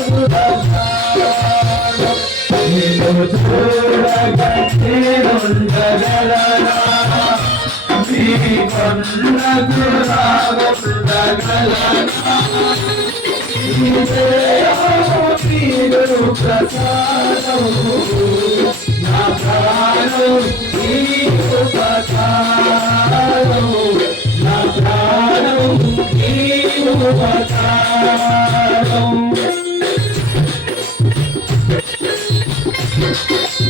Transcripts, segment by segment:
మధుర గానము నా ప్రాణం Yes, yes.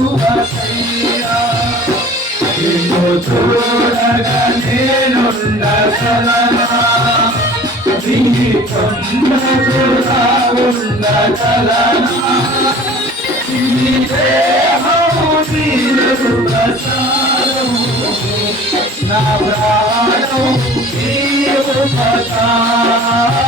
నాటువయ్యా నిన్ను చూడగా నేనుండగలనా నీ కొండగా ఉండగలనా నీ దేహము నీరు ప్రసాదము. నా ప్రాణం నీవు ప్రసాదం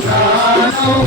ప్రాణం